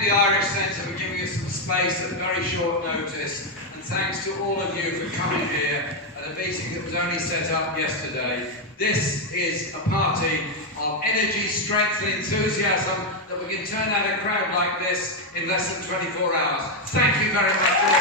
thank the Irish Centre for giving us some space at very short notice, and thanks to all of you for coming here at a meeting that was only set up yesterday. This is a party of energy, strength and enthusiasm that we can turn out a crowd like this in less than 24 hours. Thank you very much all.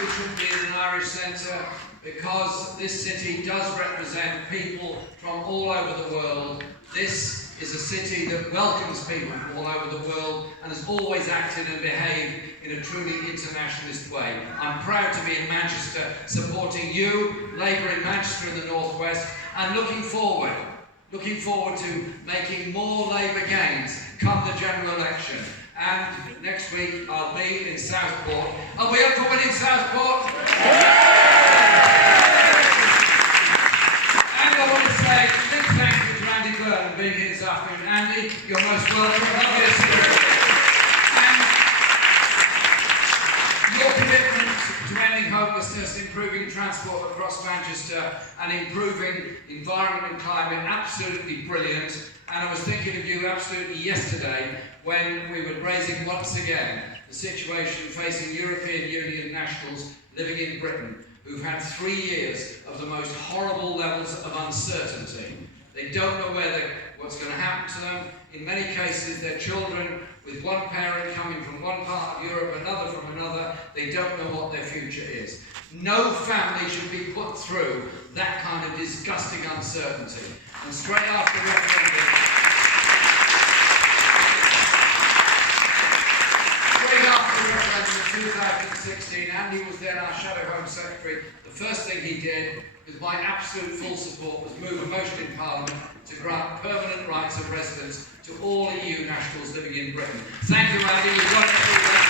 We should be in an Irish Centre because this city does represent people from all over the world. This is a city that welcomes people from all over the world and has always acted and behaved in a truly internationalist way. I'm proud to be in Manchester supporting you, Labour in Manchester in the North West, and looking forward to making more Labour gains come the general election. And next week I'll be in Southport. Are we up for winning Southport? And I want to say a big thank you to Andy Byrne for being here this afternoon. Andy, you're most welcome. Lovely to see you. And your commitment to ending homelessness, improving transport across Manchester, and improving environment and climate, absolutely brilliant. And I was thinking of you absolutely yesterday when we were raising once again the situation facing European Union nationals living in Britain who've had 3 years of the most horrible levels of uncertainty. They don't know what's going to happen to them. In many cases, their children, with one parent coming from one part of Europe, another from another, they don't know what their future is. No family should be put through that kind of disgusting uncertainty. And straight after the referendum, in 2016, Andy was then our Shadow Home Secretary. The first thing he did, with my absolute full support, was move a motion in Parliament to grant permanent rights of residence to all EU nationals living in Britain. Thank you, Andy. You've got it through that.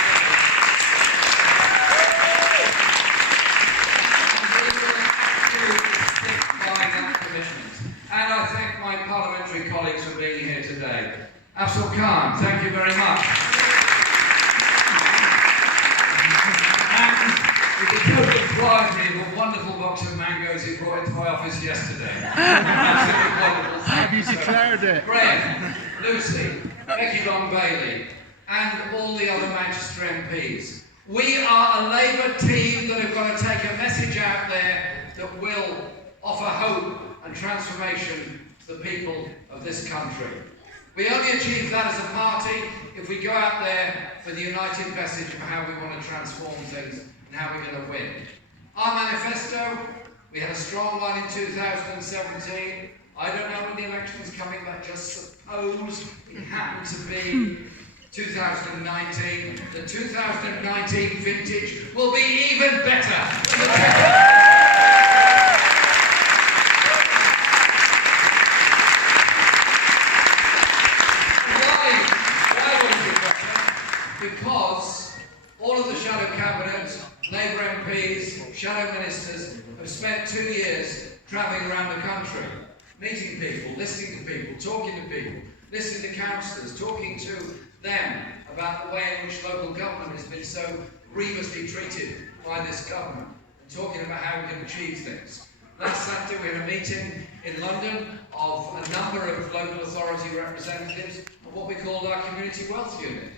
By that commitment. And I thank my parliamentary colleagues for being here today. Afzal Khan, thank you very much. A wonderful box of mangoes he brought into my office yesterday. Have you declared it? Greg, Lucy, Becky Long-Bailey, and all the other Manchester MPs. We are a Labour team that have got to take a message out there that will offer hope and transformation to the people of this country. We only achieve that as a party if we go out there with a united message of how we want to transform things and how we're going to win. Our manifesto, we had a strong one in 2017. I don't know when the election's coming, but just suppose it happened to be 2019. The 2019 vintage will be even better. Because all of the shadow cabinets, Labour MPs, shadow ministers have spent 2 years travelling around the country, meeting people, listening to people, talking to people, listening to councillors, talking to them about the way in which local government has been so grievously treated by this government, and talking about how we can achieve things. Last Saturday we had a meeting in London of a number of local authority representatives of what we called our Community Wealth Unit.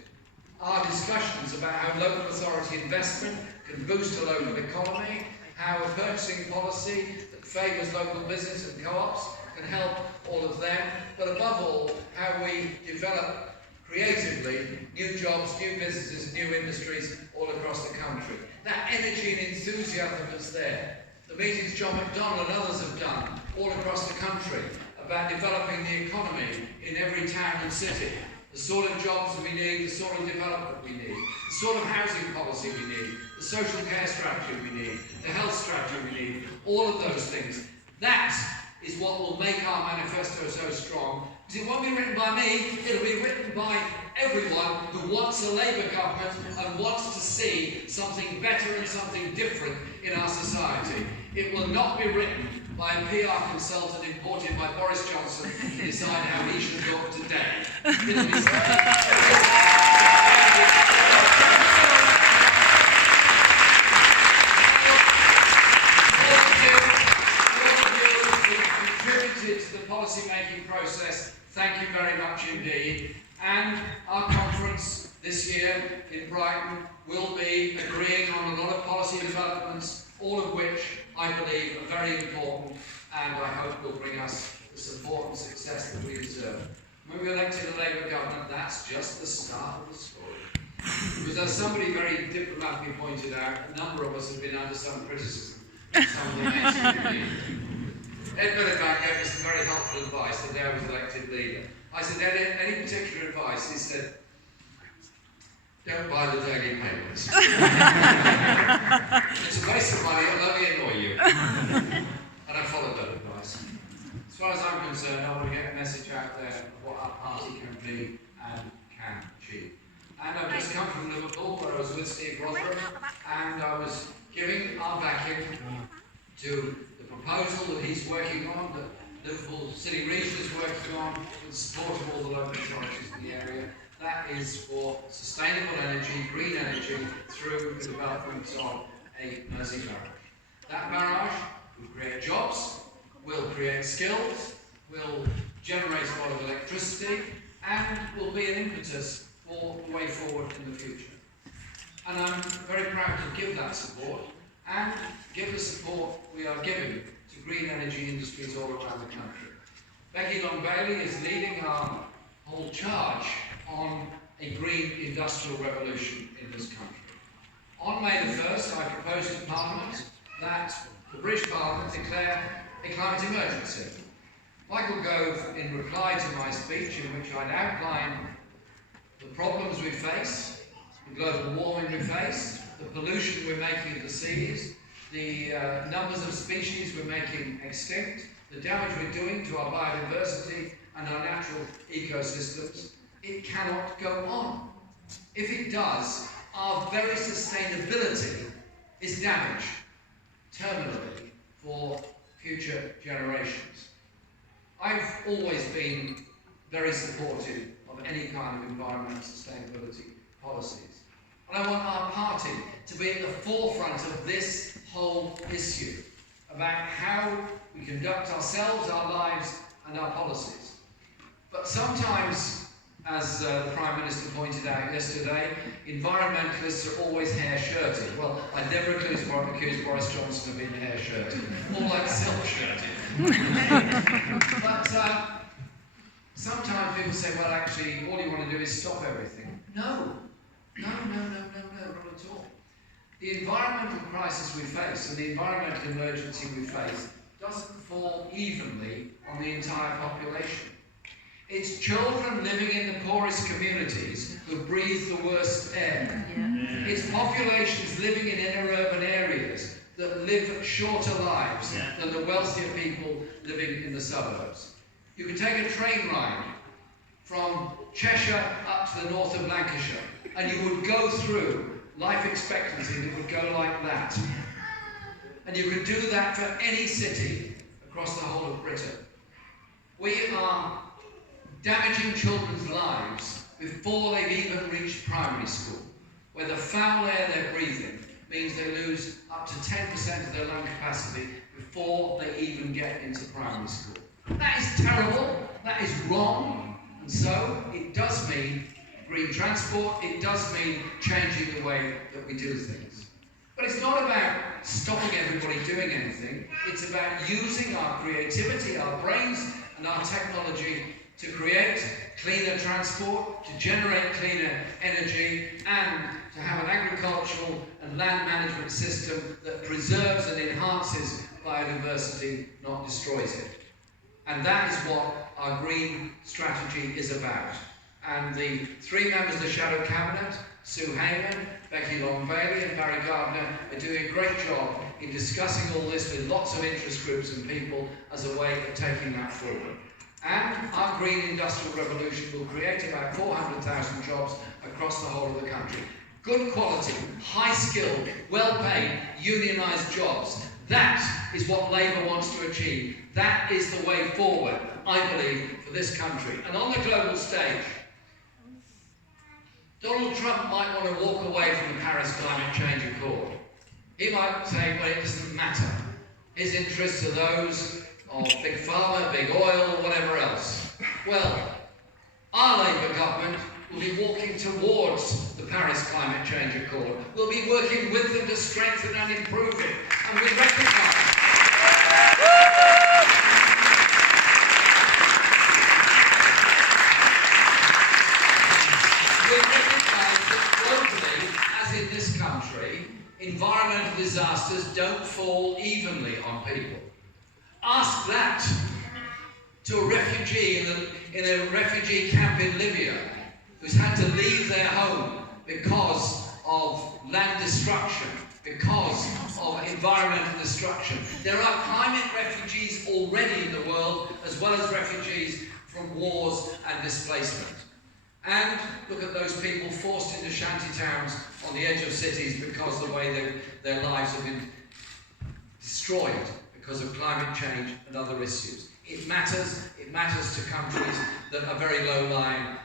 Our discussions about how local authority investment can boost a local economy, how a purchasing policy that favours local business and co-ops can help all of them, but above all, how we develop creatively new jobs, new businesses, new industries all across the country. That energy and enthusiasm is there. The meetings John McDonnell and others have done all across the country about developing the economy in every town and city. The sort of jobs we need, the sort of development we need, the sort of housing policy we need, the social care strategy we need, the health strategy we need, all of those things. That is what will make our manifesto so strong. Because it won't be written by me, it'll be written by everyone who wants a Labour government and wants to see something better and something different in our society. It will not be written by a PR consultant imported by Boris Johnson to decide how he should look today. It'll be contributed to the policy-making process, thank you very much indeed. And our conference this year in Brighton will be agreeing on a lot of policy developments, all of which I believe are very important and I hope will bring us the support and success that we deserve. When we elected a Labour government, that's just the start of the story. Because as somebody very diplomatically pointed out, a number of us have been under some criticism of some of the mainstream. Ed Miliband gave us some very helpful advice the day I was elected leader. I said, Ed, any particular advice? He said, don't buy the daily papers. It's a waste of money, it'll only annoy you. And I followed that advice. As far as I'm concerned, I want to get a message out there of what our party can be and can achieve. And I've just come from Liverpool, where I was with Steve Rotheram, and I was giving our backing to the proposal that he's working on, that Liverpool City Region is working on, with the support of all the local authorities in the area. That is for sustainable energy, green energy, through the development of a Mersey barrage. That barrage will create jobs, will create skills, will generate a lot of electricity, and will be an impetus for the way forward in the future. And I'm very proud to give that support and give the support we are giving to green energy industries all around the country. Becky Long-Bailey is leading our whole charge on a green industrial revolution in this country. On May the 1st, I proposed to Parliament that the British Parliament declare a climate emergency. Michael Gove, in reply to my speech, in which I'd outlined the problems we face, the global warming we face, the pollution we're making of the seas, the numbers of species we're making extinct, the damage we're doing to our biodiversity and our natural ecosystems, it cannot go on. If it does, our very sustainability is damaged terminally for future generations. I've always been very supportive of any kind of environmental sustainability policies. And I want our party to be at the forefront of this whole issue about how we conduct ourselves, our lives, and our policies. But sometimes, as the Prime Minister pointed out yesterday, environmentalists are always hair-shirted. Well, I'd never accuse Boris Johnson of being hair-shirted, more like silk-shirted. But sometimes people say, well, actually, all you want to do is stop everything. No, not at all. The environmental crisis we face and the environmental emergency we face doesn't fall evenly on the entire population. It's children living in the poorest communities who breathe the worst air. Yeah. It's populations living in inner urban areas that live shorter lives than the wealthier people living in the suburbs. You can take a train ride from Cheshire up to the north of Lancashire, and you would go through life expectancy that would go like that. And you could do that for any city across the whole of Britain. We are damaging children's lives before they've even reached primary school, where the foul air they're breathing means they lose up to 10% of their lung capacity before they even get into primary school. That is terrible, that is wrong, and so it does mean green transport, it does mean changing the way that we do things. But it's not about stopping everybody doing anything, it's about using our creativity, our brains, and our technology to create cleaner transport, to generate cleaner energy, and to have an agricultural and land management system that preserves and enhances biodiversity, not destroys it. And that is what our green strategy is about. And the three members of the Shadow Cabinet, Sue Hayman, Becky Long-Bailey and Barry Gardiner, are doing a great job in discussing all this with lots of interest groups and people as a way of taking that forward. And our green industrial revolution will create about 400,000 jobs across the whole of the country. Good quality, high-skilled, well-paid, unionised jobs. That is what Labour wants to achieve. That is the way forward, I believe, for this country. And on the global stage, Donald Trump might want to walk away from the Paris Climate Change Accord. He might say, well, it doesn't matter. His interests are those of big pharma, big oil, whatever else. Well, our Labour government will be walking towards the Paris Climate Change Accord. We'll be working with them to strengthen and improve it. And we recognise that globally, as in this country, environmental disasters don't fall evenly on people. Ask that to a refugee in a refugee camp in Libya who's had to leave their home because of land destruction, because of environmental destruction. There are climate refugees already in the world, as well as refugees from wars and displacement. And look at those people forced into shanty towns on the edge of cities because of the way their lives have been destroyed because of climate change and other issues. It matters to countries that are very low lying,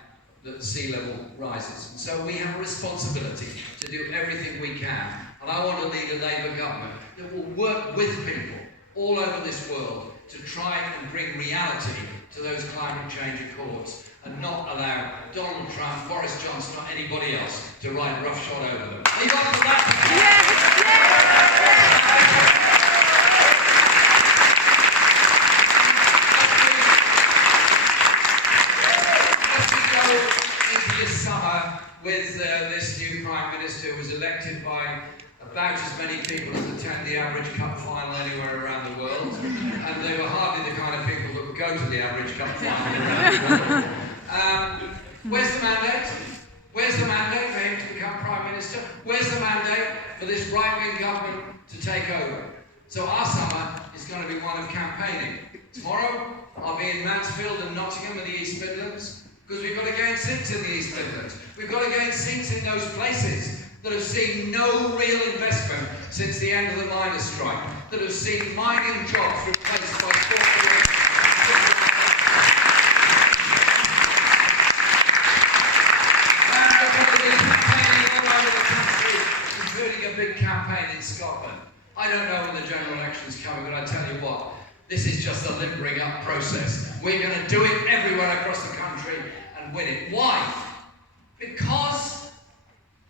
that the sea level rises. And so we have a responsibility to do everything we can. And I want to lead a Labour government that will work with people all over this world to try and bring reality to those climate change accords and not allow Donald Trump, Boris Johnson or anybody else to ride roughshod over them. Are you up for that? This summer with this new Prime Minister who was elected by about as many people as attend the average cup final anywhere around the world, and they were hardly the kind of people that would go to the average cup final around the world. Where's the mandate? Where's the mandate for him to become Prime Minister? Where's the mandate for this right-wing government to take over? So our summer is going to be one of campaigning. Tomorrow I'll be in Mansfield and Nottingham in the East Midlands, because we've got to gain seats in the East Midlands. We've got to gain seats in those places that have seen no real investment since the end of the miners' strike, that have seen mining jobs replaced by corporations. And we're going to be campaigning all over the country, including a big campaign in Scotland. I don't know when the general election's coming, but I tell you what, this is just a limbering up process. We're going to do it everywhere across the country and win it. Why? Because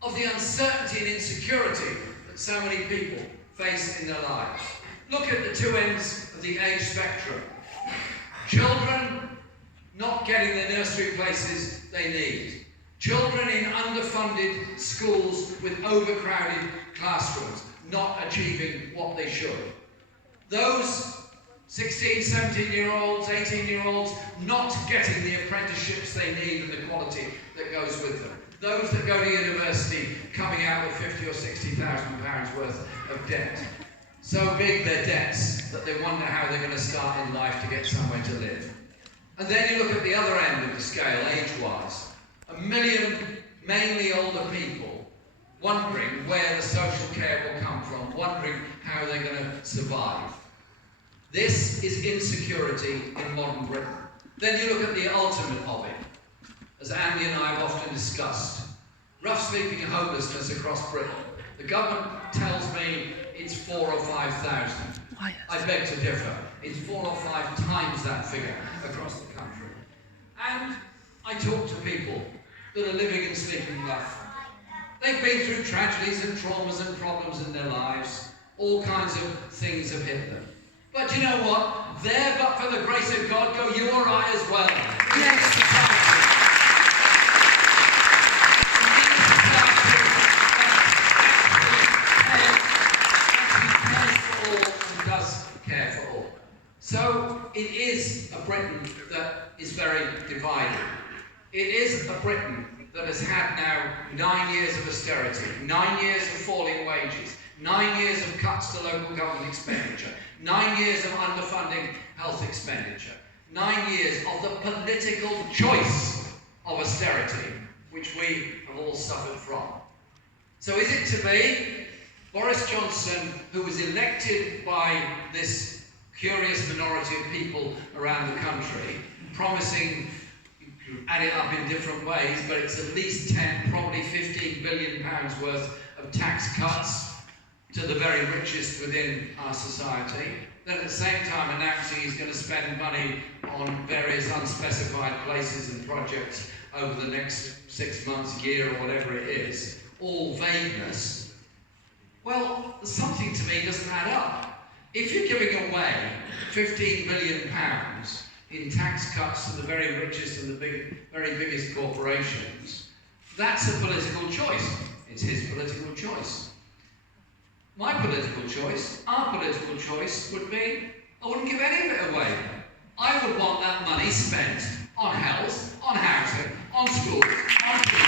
of the uncertainty and insecurity that so many people face in their lives. Look at the two ends of the age spectrum. Children not getting the nursery places they need. Children in underfunded schools with overcrowded classrooms, not achieving what they should. Those 16, 17-year-olds, 18-year-olds not getting the apprenticeships they need and the quality that goes with them. Those that go to university coming out with £50,000 or £60,000 worth of debt. So big their debts that they wonder how they're going to start in life to get somewhere to live. And then you look at the other end of the scale, age-wise. 1 million mainly older people wondering where the social care will come from, wondering how they're going to survive. This is insecurity in modern Britain. Then you look at the ultimate of it, as Andy and I have often discussed. Rough sleeping and homelessness across Britain. The government tells me it's 4,000 or 5,000. I beg to differ. It's 4 or 5 times that figure across the country. And I talk to people that are living and sleeping rough. They've been through tragedies and traumas and problems in their lives. All kinds of things have hit them. But you know what? There, but for the grace of God, go you or I as well. Yes. So it is a Britain that is very divided. It is a Britain that has had now 9 years of austerity, 9 years of falling wages, 9 years of cuts to local government expenditure, 9 years of underfunding health expenditure, 9 years of the political choice of austerity, which we have all suffered from. So is it to be Boris Johnson, who was elected by this curious minority of people around the country, promising, you can add it up in different ways, but it's at least 10, probably 15 billion pounds worth of tax cuts to the very richest within our society. then at the same time announcing he's going to spend money on various unspecified places and projects over the next 6 months, year, or whatever it is, all vagueness, well, something to me doesn't add up. If you're giving away £15 billion in tax cuts to the very richest and the very biggest corporations, that's a political choice. It's his political choice. My political choice, our political choice would be, I wouldn't give any of it away. I would want that money spent on health, on housing, on schools, on people.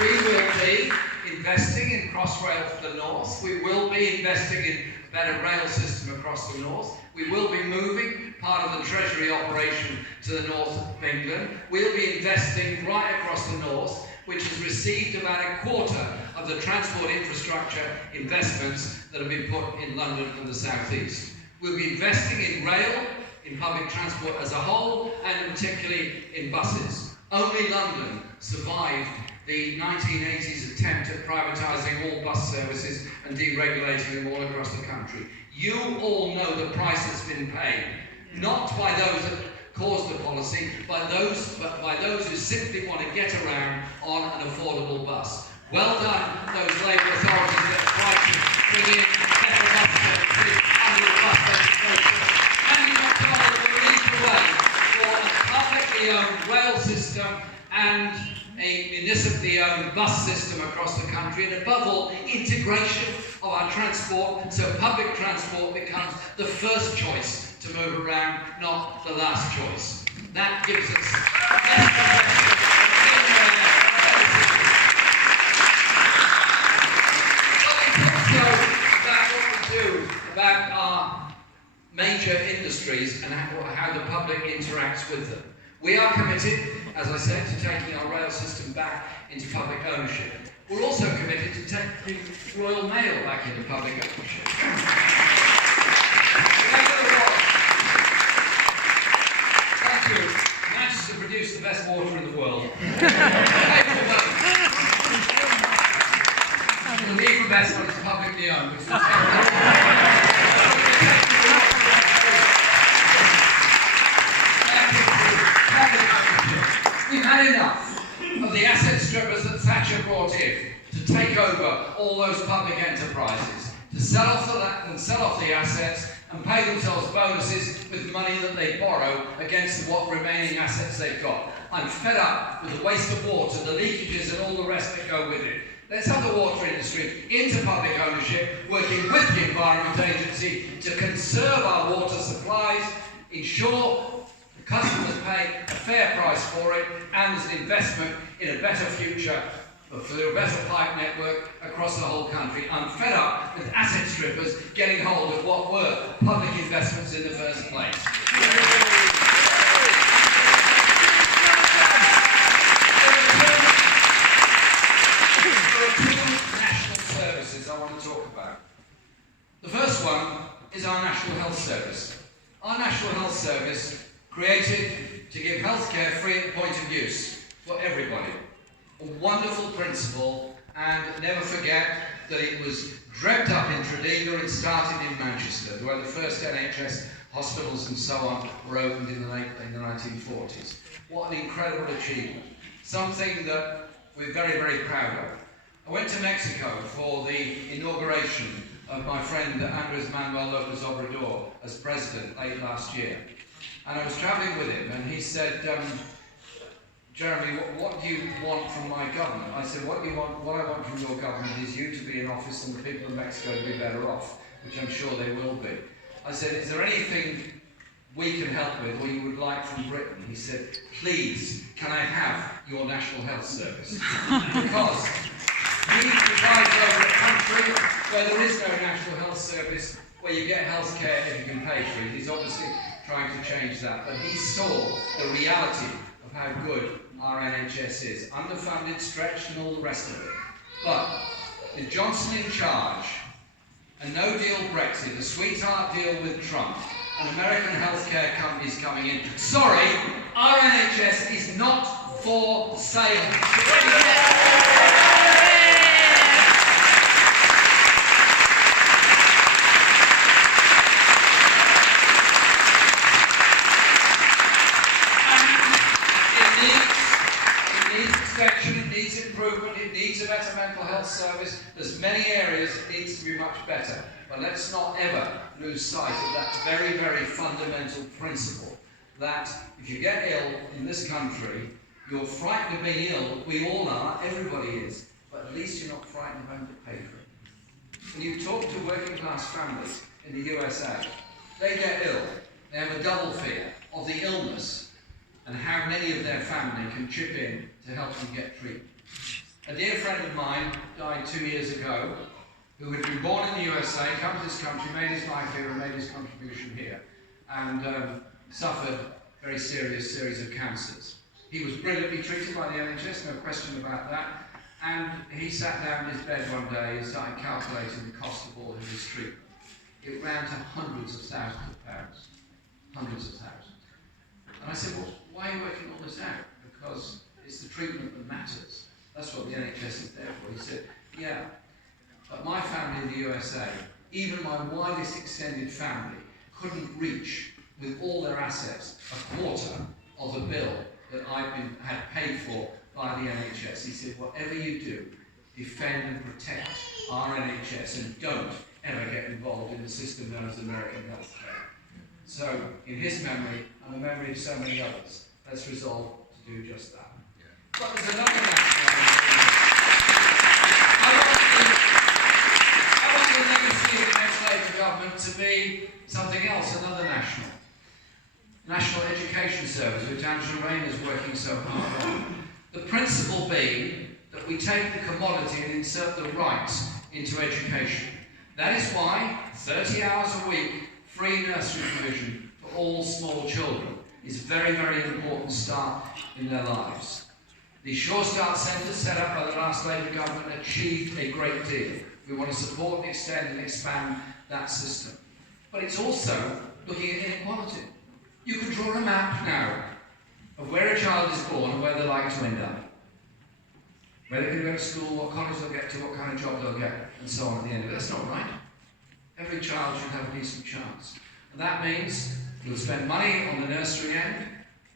We will be investing in Crossrail for the north. We will be investing in a better rail system across the north. We will be moving part of the Treasury operation to the north of England. We'll be investing right across the north, which has received about a quarter of the transport infrastructure investments that have been put in London and the southeast. We'll be investing in rail, in public transport as a whole, and particularly in buses. Only London survived the 1980s attempt at privatising all bus services and deregulating them all across the country. You all know the price that's been paid, not by those that caused the policy, but by those who simply want to get around on an affordable bus. Well done, those Labour authorities that tried to bring in better bus services under the bus legislation. And you must know that we lead the way for a publicly owned rail system and a municipally owned bus system across the country, and above all, integration of our transport so public transport becomes the first choice to move around, not the last choice. That gives us less protection. But in terms of about what we do about our major industries and how the public interacts with them, we are committed, as I said, to taking our rail system back into public ownership. We're also committed to taking Royal Mail back into public ownership. Thank you. Manchester produced the best water in the world. The even best one is publicly owned, which will We've had enough of the asset strippers that Thatcher brought in to take over all those public enterprises, to sell off the assets and pay themselves bonuses with money that they borrow against what remaining assets they've got. I'm fed up with the waste of water, the leakages and all the rest that go with it. Let's have the water industry into public ownership, working with the Environment Agency to conserve our water supplies, ensure customers pay a fair price for it, and there's an investment in a better future for a better pipe network across the whole country. I'm fed up with asset strippers getting hold of what were public investments in the first place. There are two national services I want to talk about. The first one is our National Health Service. Our National Health Service created to give healthcare free at point of use for everybody. A wonderful principle, and never forget that it was dreamt up in Tredegar and started in Manchester, where the first NHS hospitals and so on were opened in the 1940s. What an incredible achievement. Something that we're very, very proud of. I went to Mexico for the inauguration of my friend Andres Manuel Lopez Obrador as president late last year. And I was travelling with him, and he said, Jeremy, what do you want from my government? I said, what I want from your government is you to be in office and the people of Mexico to be better off, which I'm sure they will be. I said, is there anything we can help with or you would like from Britain? He said, please, can I have your National Health Service? Because we provide over a country where there is no National Health Service, where you get health care if you can pay for it. He's obviously trying to change that, but he saw the reality of how good our NHS is. Underfunded, stretched, and all the rest of it. But with Johnson in charge, a no-deal Brexit, a sweetheart deal with Trump, and American healthcare companies coming in. Sorry, our NHS is not for sale. It needs improvement, it needs a better mental health service. There's many areas it needs to be much better. But let's not ever lose sight of that very, very fundamental principle that if you get ill in this country, you're frightened of being ill. We all are, everybody is. But at least you're not frightened of having to pay for it. When you talk to working class families in the USA, they get ill. They have a double fear of the illness and how many of their family can chip in to help them get treatment. A dear friend of mine died 2 years ago, who had been born in the USA, come to this country, made his life here and made his contribution here, and suffered a very serious series of cancers. He was brilliantly treated by the NHS, no question about that, and he sat down in his bed one day and started calculating the cost of all of his treatment. It ran to hundreds of thousands of pounds. Hundreds of thousands. And I said, well, why are you working all this out? Because it's the treatment that matters. That's what the NHS is there for. He said, yeah, but my family in the USA, even my widest extended family, couldn't reach, with all their assets, a quarter of the bill that had paid for by the NHS. He said, whatever you do, defend and protect our NHS and don't ever get involved in the system known as American healthcare. So, in his memory, and the memory of so many others, let's resolve to do just that. But there's another national I want the legacy of the next Labour government to be something else, another National Education Service, which Angela Rayner is working so hard on. The principle being that we take the commodity and insert the rights into education. That is why 30 hours a week, free nursery provision for all small children is a very, very important start in their lives. The Sure Start Centres set up by the last Labour government achieved a great deal. We want to support, extend and expand that system. But it's also looking at inequality. You can draw a map now of where a child is born and where they're likely to end up. Where they're going to go to school, what college they'll get to, what kind of job they'll get, and so on at the end of it. That's not right. Every child should have a decent chance. And that means we'll spend money on the nursery end,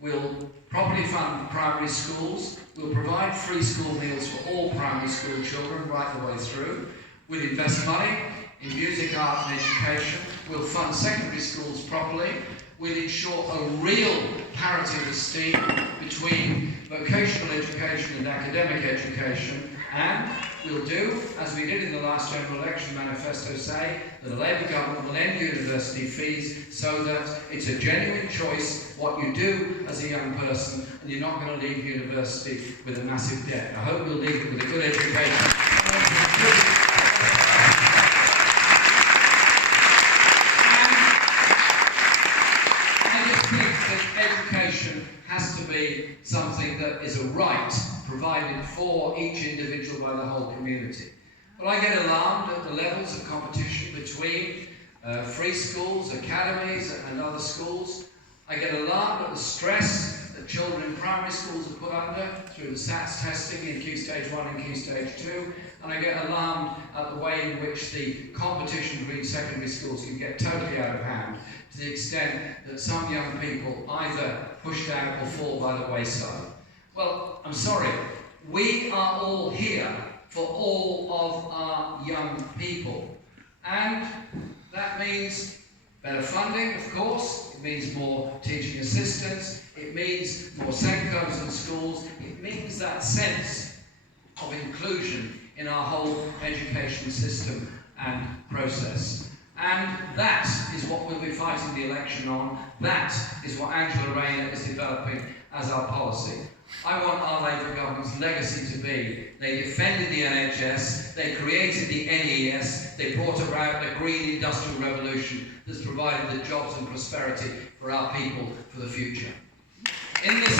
we'll properly fund primary schools, we'll provide free school meals for all primary school children right the way through, we'll invest money in music, art and education, we'll fund secondary schools properly, we'll ensure a real parity of esteem between vocational education and academic education, and we'll do, as we did in the last general election manifesto say, that the Labour government will end university fees so that it's a genuine choice what you do as a young person and you're not going to leave university with a massive debt. I hope we'll leave it with a good education. Education has to be something that is a right provided for each individual by the whole community. But I get alarmed at the levels of competition between free schools, academies and other schools. I get alarmed at the stress that children in primary schools are put under through the SATs testing in Key Stage 1 and Key Stage 2. And I get alarmed at the way in which the competition between secondary schools can get totally out of hand, to the extent that some young people either pushed out or fall by the wayside. Well, I'm sorry, we are all here for all of our young people. And that means better funding, of course, it means more teaching assistants, it means more Senkos in schools, it means that sense of inclusion in our whole education system and process. And that is what we'll be fighting the election on. That is what Angela Rayner is developing as our policy. I want our Labour government's legacy to be, they defended the NHS, they created the NES, they brought about a green industrial revolution that's provided the jobs and prosperity for our people for the future. In this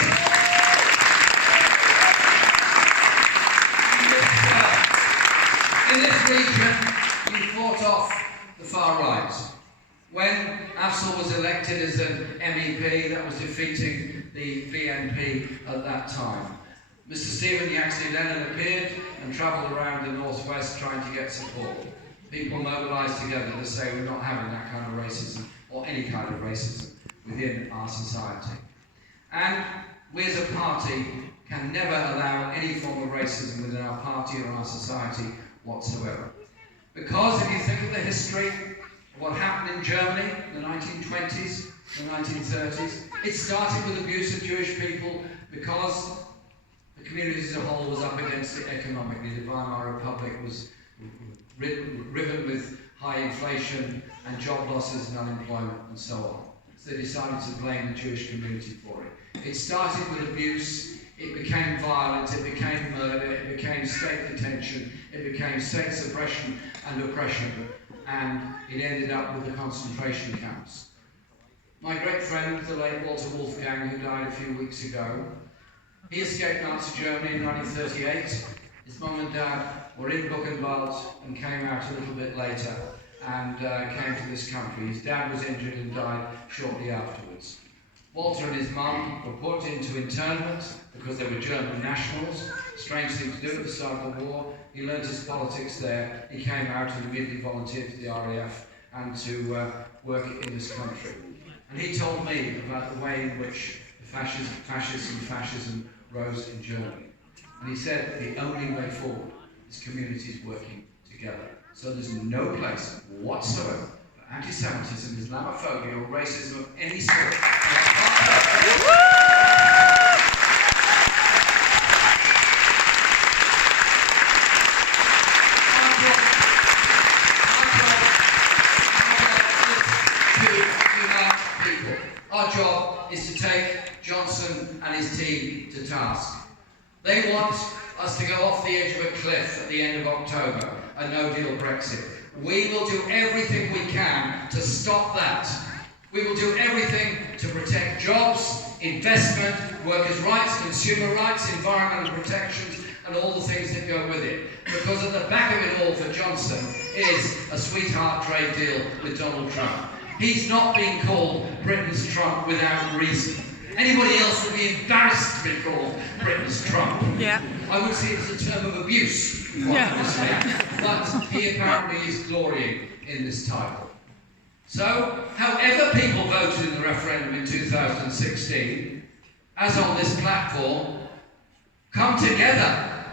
region, you fought off the far right. When Afzal was elected as an MEP that was defeating the BNP at that time. Mr. Stephen Yaxley Lennon appeared and travelled around the northwest trying to get support. People mobilised together to say we're not having that kind of racism or any kind of racism within our society. And we as a party can never allow any form of racism within our party or our society whatsoever. Because if you think of the history of what happened in Germany in the 1920s, the 1930s, it started with abuse of Jewish people because the community as a whole was up against it economically. The Weimar Republic was riven with high inflation and job losses and unemployment and so on. So they decided to blame the Jewish community for it. It started with abuse, it became violent, it became murder, it became state detention, it became state suppression and oppression, and it ended up with the concentration camps. My great friend, the late Walter Wolfgang, who died a few weeks ago, he escaped Nazi Germany in 1938. His mum and dad were in Buchenwald and came out a little bit later and came to this country. His dad was injured and died shortly afterwards. Walter and his mum were put into internment because they were German nationals. Strange thing to do at the start of the war. He learned his politics there. He came out and immediately volunteered to the RAF and to work in this country. And he told me about the way in which fascism rose in Germany. And he said the only way forward is communities working together. So there's no place whatsoever for anti-Semitism, Islamophobia or racism of any sort. Our job is to take Johnson and his team to task. They want us to go off the edge of a cliff at the end of October, a no-deal Brexit. We will do everything we can to stop that. We will do everything to protect jobs, investment, workers' rights, consumer rights, environmental protections, and all the things that go with it. Because at the back of it all for Johnson is a sweetheart trade deal with Donald Trump. He's not being called Britain's Trump without reason. Anybody else would be embarrassed to be called Britain's Trump. Yeah. I would see it as a term of abuse, obviously. But he apparently is glorying in this title. So, however people voted in the referendum in 2016, as on this platform, come together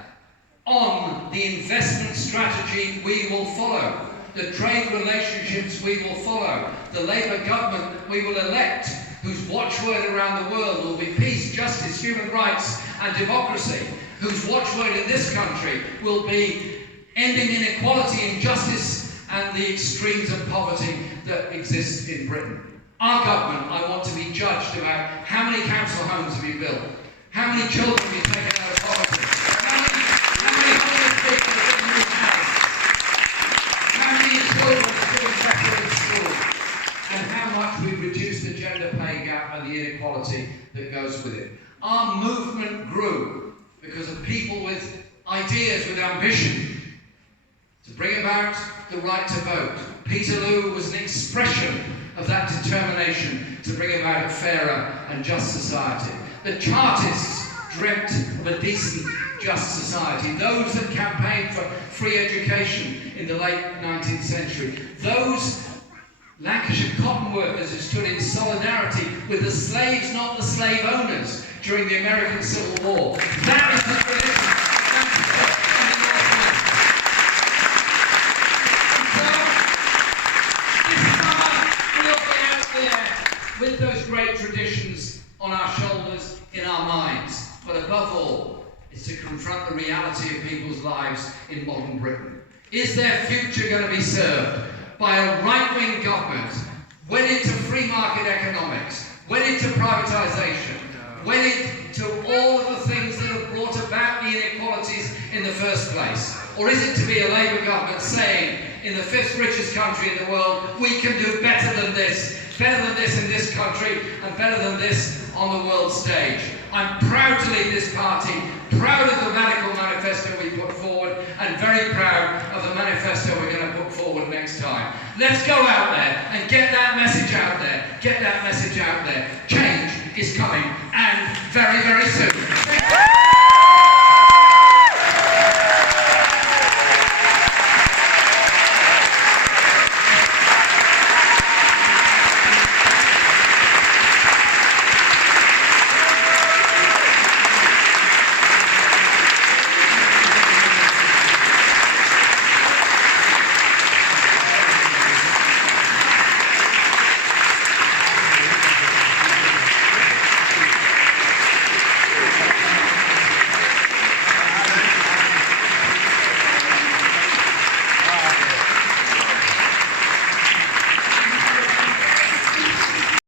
on the investment strategy we will follow, the trade relationships we will follow, the Labour government that we will elect, whose watchword around the world will be peace, justice, human rights and democracy, whose watchword in this country will be ending inequality, injustice and the extremes of poverty that exist in Britain. Our government, I want to be judged about how many council homes have you built, how many children have you taken out of poverty, how many homeless people have given new house, how many children are doing better in school, and how much we reduce the gender pay gap and the inequality that goes with it. Our movement grew because of people with ideas, with ambition, to bring about the right to vote. Peterloo was an expression of that determination to bring about a fairer and just society. The Chartists dreamt of a decent, just society. Those that campaigned for free education in the late 19th century. Those Lancashire cotton workers who stood in solidarity with the slaves, not the slave owners, during the American Civil War. That is the tradition of Lancashire. So, this summer, we'll be out there with those great traditions on our shoulders, in our minds. But above all, is to confront the reality of people's lives in modern Britain. Is their future going to be served by a right-wing government wedded to free market economics, wedded to privatisation, wedded to all of the things that have brought about the inequalities in the first place? Or is it to be a Labour government saying, in the fifth richest country in the world, we can do better than this in this country, and better than this on the world stage? I'm proud to lead this party, proud of the radical manifesto we put forward, and very proud of the manifesto we're going to put forward next time. Let's go out there and get that message out there. get that message out there. Change is coming